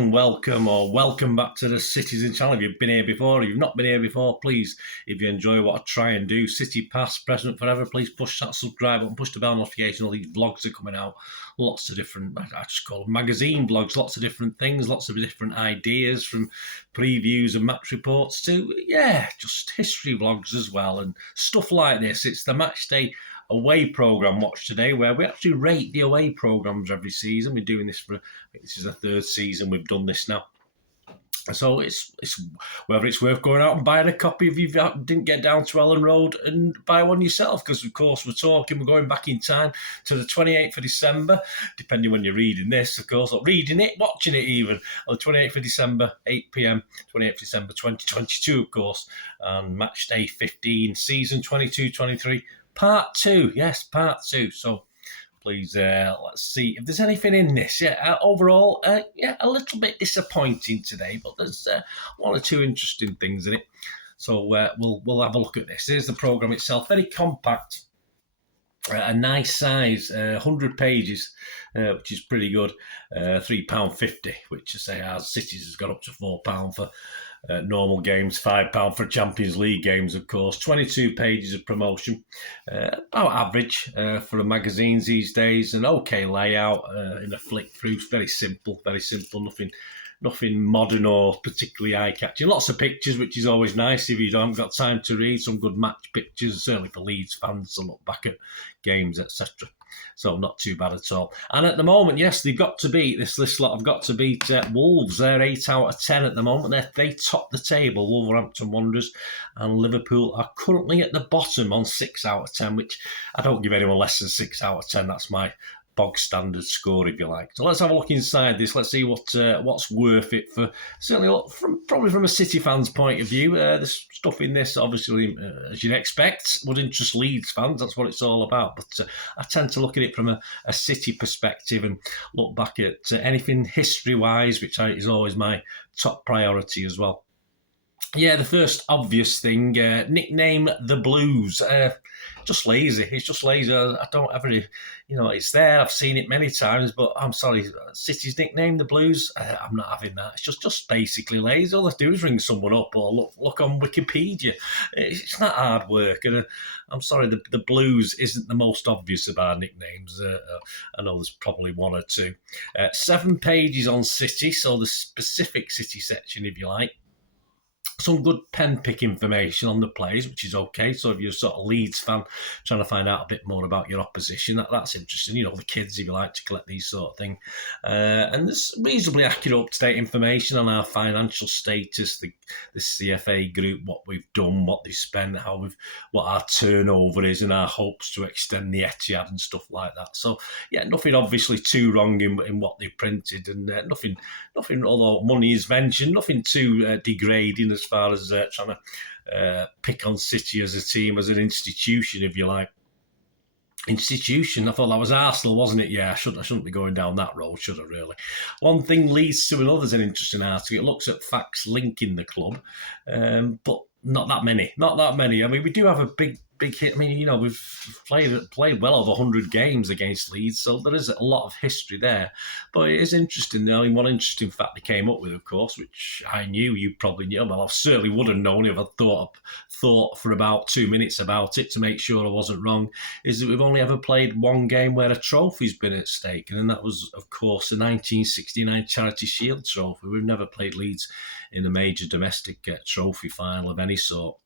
and welcome back to the Citizen channel. If you've been here before or you've not been here before, please, if you enjoy what I try and do, City past, present, forever, please push that subscribe button, push the bell notification. All these vlogs are coming out, lots of different, I just call them magazine vlogs, lots of different things, lots of different ideas, from previews and match reports to, just history vlogs as well and stuff like this. It's the match day away program watch today, where we actually rate the away programs every season. We're doing this for, I think this is the third season we've done this now. So it's whether it's worth going out and buying a copy if you didn't get down to Ellen Road and buy one yourself, because of course we're going back in time to the 28th of December, depending when you're reading this, of course, or reading it, watching it even, on the 28th of December, 8 p.m, 28th of December 2022, of course, and match day 15, season 22-23, part 2, yes, part 2. So please, let's see if there's anything in this. Overall, a little bit disappointing today, but there's one or two interesting things in it. So we'll have a look at this. Here's the programme itself, very compact, a nice size, 100 pages, which is pretty good. £3.50, which I say our Cities has got up to £4 for normal games, £5 for Champions League games, of course. 22 pages of promotion, about average for the magazines these days. An okay layout in a flick through, very simple, nothing modern or particularly eye-catching. Lots of pictures, which is always nice if you haven't got time to read. Some good match pictures, certainly for Leeds fans to look back at games, etc. So not too bad at all. And at the moment, yes, they've got to beat, this lot have got to beat Wolves. They're 8 out of 10 at the moment. They top the table, Wolverhampton Wanderers, and Liverpool are currently at the bottom on 6 out of 10, which I don't give anyone less than 6 out of 10. That's my bog standard score, if you like. So let's have a look inside this. Let's see what's worth it for, certainly probably from a City fan's point of view. There's stuff in this, obviously, as you'd expect, would interest Leeds fans. That's what it's all about. But I tend to look at it from a City perspective and look back at anything history-wise, which is always my top priority as well. Yeah, the first obvious thing, nickname the Blues. Just lazy. It's just lazy. I don't ever, it's there. I've seen it many times, but I'm sorry, City's nickname the Blues. I'm not having that. It's just basically lazy. All they do is ring someone up or look on Wikepedia. It's not hard work. And I'm sorry, the Blues isn't the most obvious of our nicknames. I know there's probably one or two. 7 pages on City, so the specific City section, if you like. Some good pen pick information on the players, which is okay. So if you're a sort of Leeds fan trying to find out a bit more about your opposition, that's interesting. The kids, if you like to collect these sort of thing. And there's reasonably accurate, up-to-date information on our financial status, the CFA group, what we've done, what they spent, what our turnover is, and our hopes to extend the Etihad and stuff like that. So yeah, nothing obviously too wrong in what they printed, and nothing. Although money is mentioned, nothing too degrading as far as trying to pick on City as a team, as an institution, if you like. Institution, I thought that was Arsenal, wasn't it? Yeah, I shouldn't be going down that road, should I, really? One thing leads to another's an interesting article. It looks at facts linking the club, but not that many. I mean, we do have a big hit. I mean, we've played well over 100 games against Leeds, so there is a lot of history there. But it is interesting. I mean, one interesting fact they came up with, of course, which I knew you probably knew. Well, I certainly would have known if I'd thought for about 2 minutes about it to make sure I wasn't wrong, is that we've only ever played one game where a trophy's been at stake, and that was, of course, the 1969 Charity Shield Trophy. We've never played Leeds in a major domestic trophy final of any sort.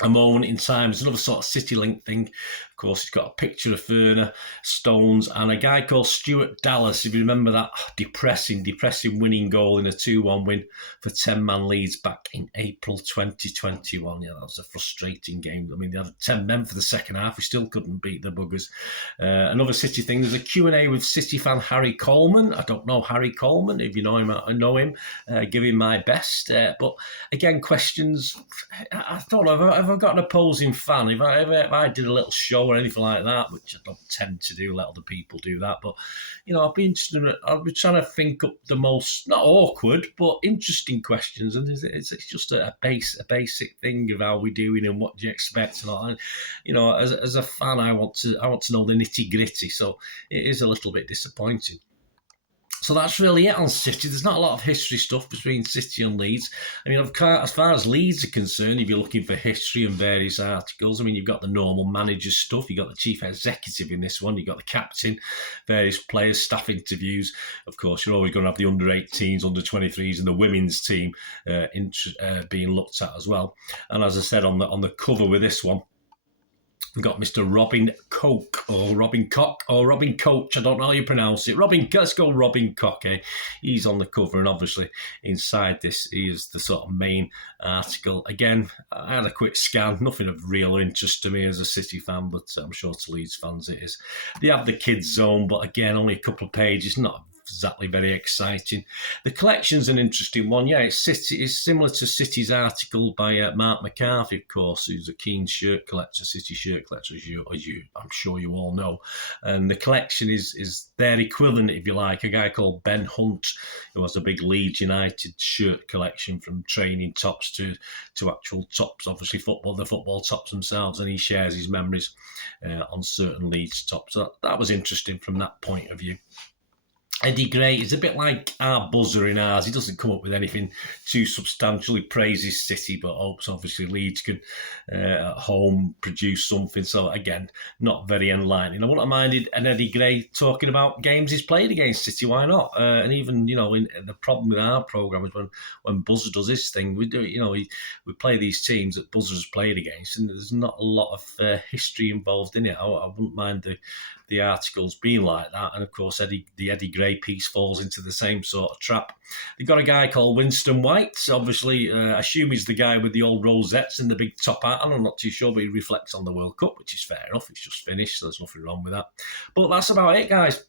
A moment in time. There's another sort of City link thing. Of course, it's got a picture of Ferner, Stones, and a guy called Stuart Dallas. If you remember that depressing winning goal in a 2-1 win for 10-man Leeds back in April 2021. Yeah, that was a frustrating game. I mean, they had 10 men for the second half. We still couldn't beat the buggers. Another City thing, there's a Q&A with City fan Harry Coleman. I don't know Harry Coleman. If you know him, I know him. Give him my best. But again, questions, I don't know, have I got an opposing fan? If I did a little show or anything like that, which I don't tend to do, let other people do that, but I'd be interested. I'll be trying to think up the most, not awkward, but interesting questions, and it's just a basic thing of how we're doing and what do you expect and all. And, as a fan, I want to know the nitty gritty. So it is a little bit disappointing. So that's really it on City. There's not a lot of history stuff between City and Leeds. I mean, as far as Leeds are concerned, if you're looking for history and various articles, I mean, you've got the normal manager stuff. You've got the chief executive in this one. You've got the captain, various players, staff interviews. Of course, you're always going to have the under-18s, under-23s and the women's team being looked at as well. And as I said on the cover with this one, we've got Mr. Robin Coke, or Robin Cock, or Robin Coach. I don't know how you pronounce it. Let's go Robin Cock, eh? He's on the cover, and obviously inside this is the sort of main article. Again, I had a quick scan. Nothing of real interest to me as a City fan, but I'm sure to Leeds fans it is. They have the kids zone, but again, only a couple of pages, not exactly very exciting. The collection's an interesting one. Yeah, it's similar to City's article by Marc McCarthy, of course, who's a keen shirt collector, City shirt collector, as you I'm sure you all know. And the collection is their equivalent, if you like, a guy called Ben Hunt, who has a big Leeds United shirt collection from training tops to actual tops, obviously the football tops themselves, and he shares his memories on certain Leeds tops. So that was interesting from that point of view. Eddie Gray is a bit like our buzzer in ours. He doesn't come up with anything too substantial. He praises City, but hopes obviously Leeds can at home produce something. So again, not very enlightening. I wouldn't have minded an Eddie Gray talking about games he's played against City. Why not? And even the problem with our programme is when Buzzer does his thing, we do we play these teams that Buzzer's played against, and there's not a lot of history involved in it. I wouldn't mind the articles being like that, and of course the Eddie Gray piece falls into the same sort of trap. They've got a guy called Winston White, obviously I assume he's the guy with the old rosettes and the big top hat, and I'm not too sure, but he reflects on the World Cup, which is fair enough. It's just finished, so there's nothing wrong with that. But that's about it, guys.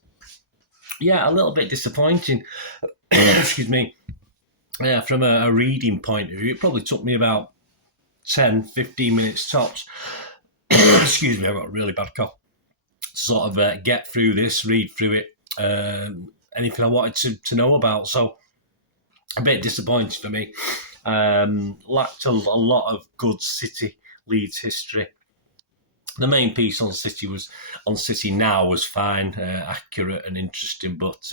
Yeah, a little bit disappointing. Excuse me. Yeah, from a reading point of view, it probably took me about 10-15 minutes tops. Excuse me, I've got a really bad cough. Sort of get through this, read through it, anything I wanted to know about. So a bit disappointing for me. Lacked a lot of good City Leeds history. The main piece on City Now was fine, accurate and interesting. But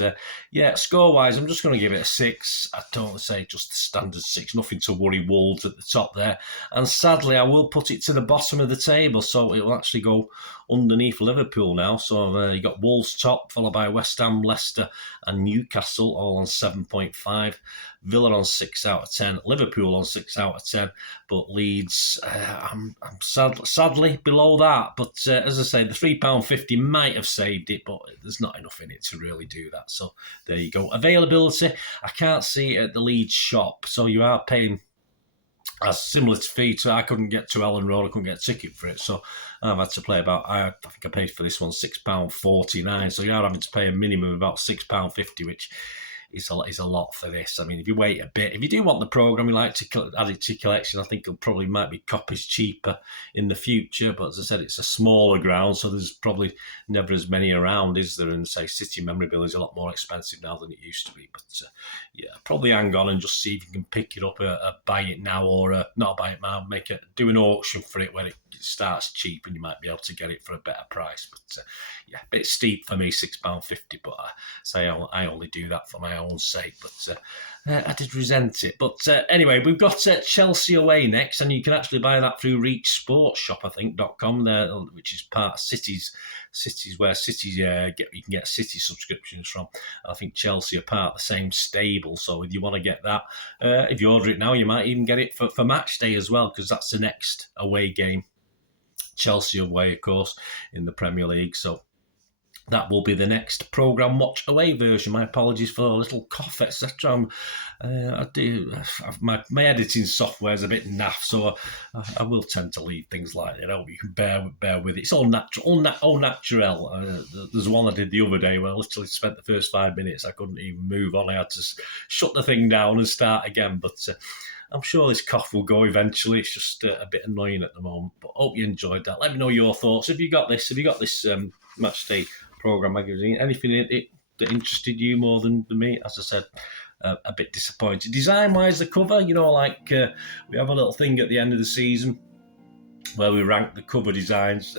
score-wise, I'm just going to give it a 6. I don't want to say just the standard 6, nothing to worry. Wolves at the top there. And sadly, I will put it to the bottom of the table, so it will actually go underneath Liverpool now. So you got Wolves top, followed by West Ham, Leicester and Newcastle, all on 7.5. Villa on 6 out of 10. Liverpool on 6 out of 10. But Leeds, I'm sadly below that. But as I say, the £3.50 might have saved it, but there's not enough in it to really do that. So there you go. Availability, I can't see it at the Leeds shop. So you are paying a similar fee to, I couldn't get to Ellen Road, I couldn't get a ticket for it. So I've had to play I think I paid for this one £6.49. So you are having to pay a minimum of about £6.50, which is a lot for this. I mean, if you wait a bit, if you do want the programme, you like to add it to your collection, I think it probably might be copies cheaper in the future. But as I said, it's a smaller ground, so there's probably never as many around, is there? And say City Memorabilia is a lot more expensive now than it used to be. But probably hang on and just see if you can pick it up, buy it now, or not buy it now, do an auction for it where it starts cheap and you might be able to get it for a better price. But a bit steep for me, £6.50. But I only do that for my own sake. But I did resent it. But anyway, we've got Chelsea away next, and you can actually buy that through reachsportshop.com there, which is part of City's where City's you can get City subscriptions from. I think Chelsea are part of the same stable, so if you want to get that, if you order it now, you might even get it for match day as well, because that's the next away game. Chelsea away, of course, in the Premier League. So that will be the next programme watch away version. My apologies for a little cough, etc. My editing software is a bit naff, so I will tend to leave things like that. I hope you can bear with it. It's all natural, all natural. There's one I did the other day where I literally spent the first 5 minutes, I couldn't even move on. I had to shut the thing down and start again. But I'm sure this cough will go eventually. It's just a bit annoying at the moment. But hope you enjoyed that. Let me know your thoughts. Have you got this match day programme magazine? Anything in it that interested you more than me? As I said, a bit disappointed. Design-wise, the cover, we have a little thing at the end of the season where we rank the cover designs.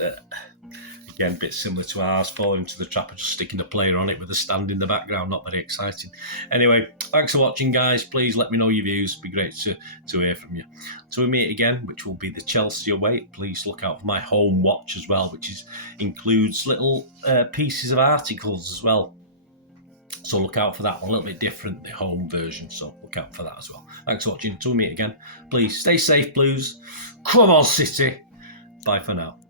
Again, a bit similar to ours, falling into the trap of just sticking a player on it with a stand in the background. Not very exciting. Anyway, thanks for watching, guys. Please let me know your views. It'd be great to hear from you. Till we meet again, which will be the Chelsea away, please look out for my home watch as well, which includes little pieces of articles as well. So look out for that one, a little bit different, the home version. So look out for that as well. Thanks for watching. Till we meet again, please stay safe, Blues. Come on, City. Bye for now.